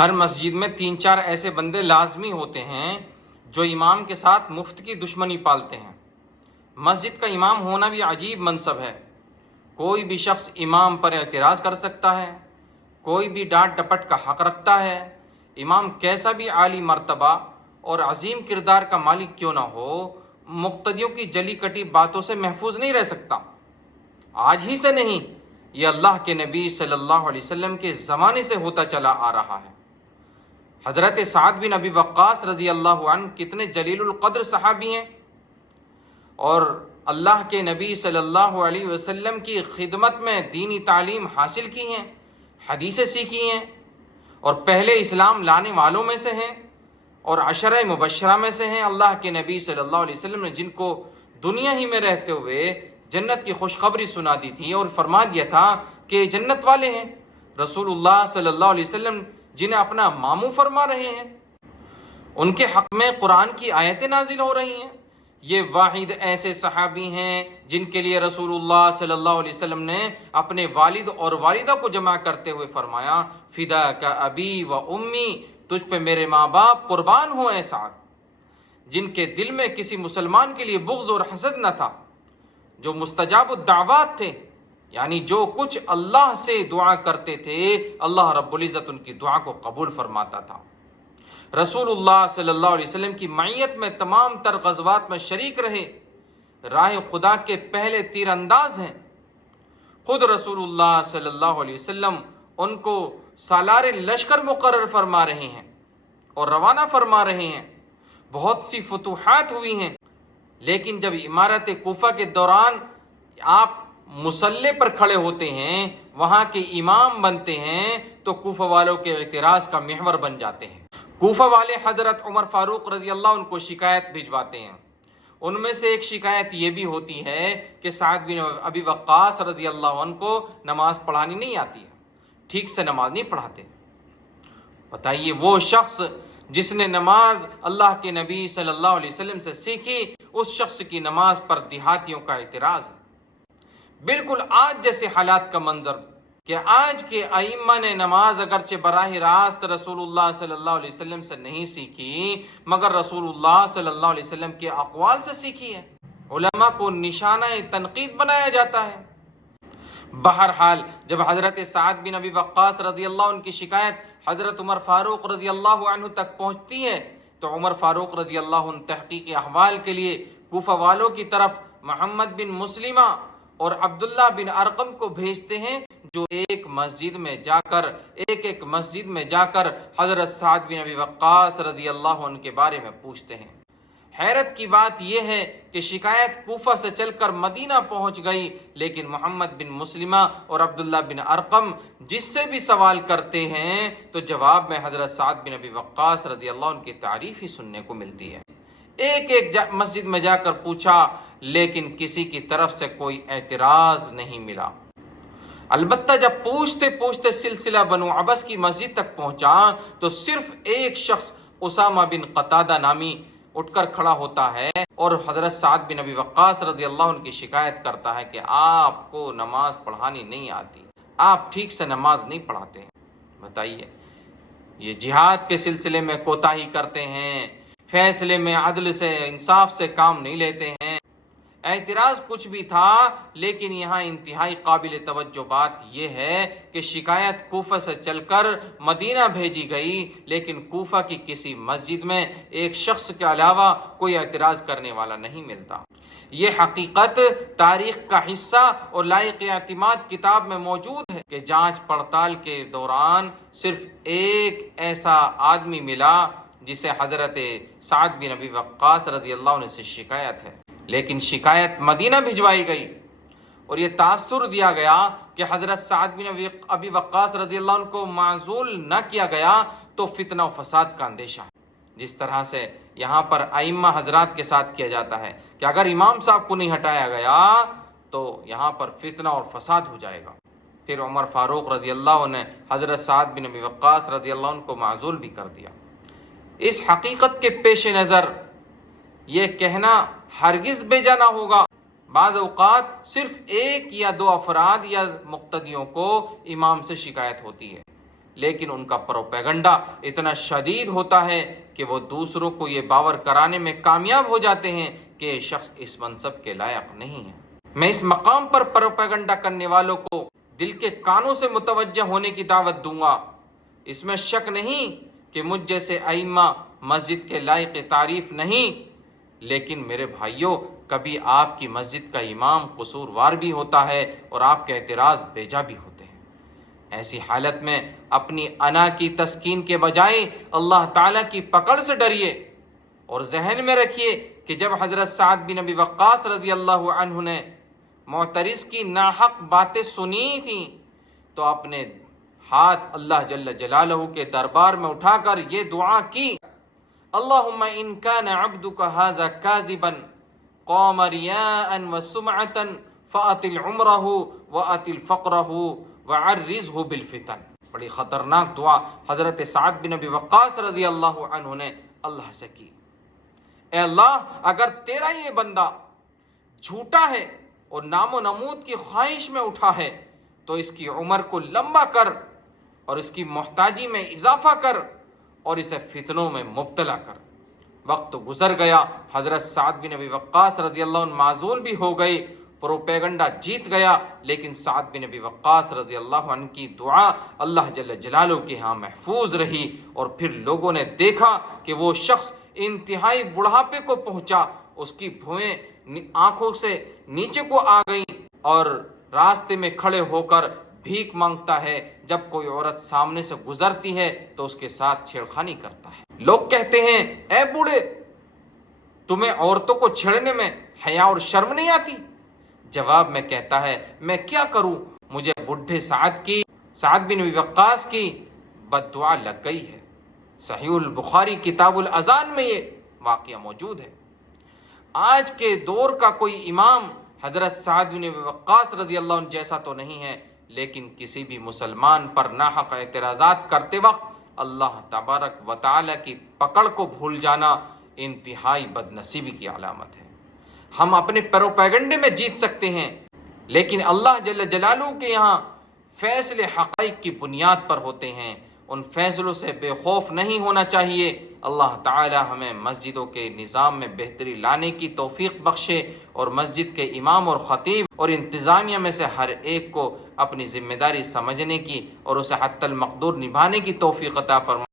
ہر مسجد میں 3-4 ایسے بندے لازمی ہوتے ہیں جو امام کے ساتھ مفت کی دشمنی پالتے ہیں۔ مسجد کا امام ہونا بھی عجیب منصب ہے۔ کوئی بھی شخص امام پر اعتراض کر سکتا ہے، کوئی بھی ڈانٹ ڈپٹ کا حق رکھتا ہے۔ امام کیسا بھی عالی مرتبہ اور عظیم کردار کا مالک کیوں نہ ہو، مقتدیوں کی جلی کٹی باتوں سے محفوظ نہیں رہ سکتا۔ آج ہی سے نہیں، یہ اللہ کے نبی صلی اللہ علیہ وسلم کے زمانے سے ہوتا چلا آ رہا ہے۔ حضرت سعد بن ابی وقاص رضی اللہ عنہ کتنے جلیل القدر صحابی ہیں، اور اللہ کے نبی صلی اللہ علیہ وسلم کی خدمت میں دینی تعلیم حاصل کی ہیں، حدیثیں سیکھی ہیں، اور پہلے اسلام لانے والوں میں سے ہیں، اور عشرہ مبشرہ میں سے ہیں۔ اللہ کے نبی صلی اللہ علیہ وسلم نے جن کو دنیا ہی میں رہتے ہوئے جنت کی خوشخبری سنا دی تھی اور فرما دیا تھا کہ جنت والے ہیں، رسول اللہ صلی اللہ علیہ وسلم جنہیں اپنا ماموں فرما رہے ہیں، ان کے حق میں قرآن کی آیتیں نازل ہو رہی ہیں۔ یہ واحد ایسے صحابی ہیں جن کے لیے رسول اللہ صلی اللہ علیہ وسلم نے اپنے والد اور والدہ کو جمع کرتے ہوئے فرمایا، فداک ابی و امی، تجھ پہ میرے ماں باپ قربان ہوں اے سعد، جن کے دل میں کسی مسلمان کے لیے بغض اور حسد نہ تھا، جو مستجاب الدعوات تھے، یعنی جو کچھ اللہ سے دعا کرتے تھے اللہ رب العزت ان کی دعا کو قبول فرماتا تھا۔ رسول اللہ صلی اللہ علیہ وسلم کی معیت میں تمام تر غزوات میں شریک رہے، راہ خدا کے پہلے تیر انداز ہیں۔ خود رسول اللہ صلی اللہ علیہ وسلم ان کو سالار لشکر مقرر فرما رہے ہیں اور روانہ فرما رہے ہیں۔ بہت سی فتوحات ہوئی ہیں، لیکن جب امارت کوفہ کے دوران آپ مسلح پر کھڑے ہوتے ہیں، وہاں کے امام بنتے ہیں، تو کوفہ والوں کے اعتراض کا محور بن جاتے ہیں۔ کوفہ والے حضرت عمر فاروق رضی اللہ عنہ کو شکایت بھجواتے ہیں۔ ان میں سے ایک شکایت یہ بھی ہوتی ہے کہ سعد بن ابی وقاص رضی اللہ عنہ کو نماز پڑھانی نہیں آتی ہے، ٹھیک سے نماز نہیں پڑھاتے۔ بتائیے، وہ شخص جس نے نماز اللہ کے نبی صلی اللہ علیہ وسلم سے سیکھی، اس شخص کی نماز پر دیہاتیوں کا اعتراض ہے۔ بالکل آج جیسے حالات کا منظر کہ آج کے ائمہ نے نماز اگرچہ براہ راست رسول اللہ صلی اللہ علیہ وسلم سے نہیں سیکھی، مگر رسول اللہ صلی اللہ علیہ وسلم کے اقوال سے سیکھی ہے۔ علماء کو نشانہ تنقید بنایا جاتا ہے۔ بہرحال جب حضرت سعد بن ابی وقاص رضی اللہ عنہ کی شکایت حضرت عمر فاروق رضی اللہ عنہ تک پہنچتی ہے، تو عمر فاروق رضی اللہ عنہ تحقیق احوال کے لیے کوفہ والوں کی طرف محمد بن مسلمہ اور عبداللہ بن ارقم کو بھیجتے ہیں، جو ایک مسجد میں جا کر حضرت سعد بن ابی وقاص رضی اللہ عنہ کے بارے میں پوچھتے ہیں۔ حیرت کی بات یہ ہے کہ شکایت کوفہ سے چل کر مدینہ پہنچ گئی، لیکن محمد بن مسلمہ اور عبداللہ بن ارقم جس سے بھی سوال کرتے ہیں تو جواب میں حضرت سعد بن ابی وقاص رضی اللہ عنہ کی تعریف ہی سننے کو ملتی ہے۔ ایک مسجد میں جا کر پوچھا، لیکن کسی کی طرف سے کوئی اعتراض نہیں ملا۔ البتہ جب پوچھتے پوچھتے سلسلہ بنو عبس کی مسجد تک پہنچا تو صرف ایک شخص اسامہ بن قتادہ نامی اٹھ کر کھڑا ہوتا ہے اور حضرت سعد بن ابی وقاص رضی اللہ عنہ کی شکایت کرتا ہے کہ آپ کو نماز پڑھانی نہیں آتی، آپ ٹھیک سے نماز نہیں پڑھاتے ہیں۔ بتائیے، یہ جہاد کے سلسلے میں کوتاہی کرتے ہیں، فیصلے میں عدل سے انصاف سے کام نہیں لیتے ہیں۔ اعتراض کچھ بھی تھا، لیکن یہاں انتہائی قابل توجہ بات یہ ہے کہ شکایت کوفہ سے چل کر مدینہ بھیجی گئی، لیکن کوفہ کی کسی مسجد میں ایک شخص کے علاوہ کوئی اعتراض کرنے والا نہیں ملتا۔ یہ حقیقت تاریخ کا حصہ اور لائق اعتماد کتاب میں موجود ہے کہ جانچ پڑتال کے دوران صرف ایک ایسا آدمی ملا جسے حضرت سعد بن ابی وقاص رضی اللہ عنہ سے شکایت ہے، لیکن شکایت مدینہ بھجوائی گئی اور یہ تاثر دیا گیا کہ حضرت سعد بن ابی وقاص رضی اللہ عنہ کو معزول نہ کیا گیا تو فتنہ و فساد کا اندیشہ ہے۔ جس طرح سے یہاں پر ائمہ حضرات کے ساتھ کیا جاتا ہے کہ اگر امام صاحب کو نہیں ہٹایا گیا تو یہاں پر فتنہ اور فساد ہو جائے گا۔ پھر عمر فاروق رضی اللہ عنہ نے حضرت سعد بن ابی وقاص رضی اللہ عنہ کو معزول بھی کر دیا۔ اس حقیقت کے پیش نظر یہ کہنا ہرگز بے جا نہ ہوگا، بعض اوقات صرف ایک یا دو افراد یا مقتدیوں کو امام سے شکایت ہوتی ہے، لیکن ان کا پروپیگنڈا اتنا شدید ہوتا ہے کہ وہ دوسروں کو یہ باور کرانے میں کامیاب ہو جاتے ہیں کہ یہ شخص اس منصب کے لائق نہیں ہے۔ میں اس مقام پر پروپیگنڈا کرنے والوں کو دل کے کانوں سے متوجہ ہونے کی دعوت دوں گا۔ اس میں شک نہیں کہ مجھ جیسے ائمہ مسجد کے لائق تعریف نہیں، لیکن میرے بھائیوں، کبھی آپ کی مسجد کا امام قصوروار بھی ہوتا ہے اور آپ کے اعتراض بیجا بھی ہوتے ہیں۔ ایسی حالت میں اپنی انا کی تسکین کے بجائے اللہ تعالیٰ کی پکڑ سے ڈریے، اور ذہن میں رکھیے کہ جب حضرت سعد بن ابی وقاص رضی اللہ عنہ نے معترض کی ناحق باتیں سنی تھیں تو اپنے ہاتھ اللہ جل جلالہ کے دربار میں اٹھا کر یہ دعا کی: اللہم ان کان عبدک ھذا کاذبا قام ریاء وسمعۃ فاطل عمرہ واطل فقرہ وعرضہ بالفتن۔ بڑی خطرناک دعا حضرت سعد بن ابی وقاص رضی اللہ عنہ نے اللہ سے کی۔ اے اللہ، اگر تیرا یہ بندہ جھوٹا ہے اور نام و نمود کی خواہش میں اٹھا ہے تو اس کی عمر کو لمبا کر اور اس کی محتاجی میں اضافہ کر اور اسے فتنوں میں مبتلا کر۔ وقت گزر گیا، حضرت سعد بن ابی وقاص رضی اللہ عنہ معزول بھی ہو گئے، پروپیگنڈا جیت گیا، لیکن سعد بن ابی وقاص رضی اللہ عنہ کی دعا اللہ جل جلالہ کے ہاں محفوظ رہی، اور پھر لوگوں نے دیکھا کہ وہ شخص انتہائی بڑھاپے کو پہنچا، اس کی بھویں آنکھوں سے نیچے کو آ گئیں اور راستے میں کھڑے ہو کر بھیک مانگتا ہے۔ جب کوئی عورت سامنے سے گزرتی ہے تو اس کے ساتھ چھیڑخانی کرتا ہے۔ لوگ کہتے ہیں، اے بوڑھے، تمہیں عورتوں کو چھیڑنے میں حیا اور شرم نہیں آتی؟ جواب میں کہتا ہے، میں کیا کروں، مجھے بڈھے سعد بن ابی وقاص کی بد دعا لگ گئی ہے۔ صحیح البخاری کتاب الاذان میں یہ واقعہ موجود ہے۔ آج کے دور کا کوئی امام حضرت سعد بن ابی وقاص رضی اللہ عنہ جیسا تو نہیں ہے، لیکن کسی بھی مسلمان پر ناحق اعتراضات کرتے وقت اللہ تبارک و تعالی کی پکڑ کو بھول جانا انتہائی بد نصیبی کی علامت ہے۔ ہم اپنے پروپیگنڈے میں جیت سکتے ہیں، لیکن اللہ جل جلالہ کے یہاں فیصلے حقائق کی بنیاد پر ہوتے ہیں، ان فیصلوں سے بے خوف نہیں ہونا چاہیے۔ اللہ تعالی ہمیں مسجدوں کے نظام میں بہتری لانے کی توفیق بخشے، اور مسجد کے امام اور خطیب اور انتظامیہ میں سے ہر ایک کو اپنی ذمہ داری سمجھنے کی اور اسے حتی المقدور نبھانے کی توفیق عطا فرمائے۔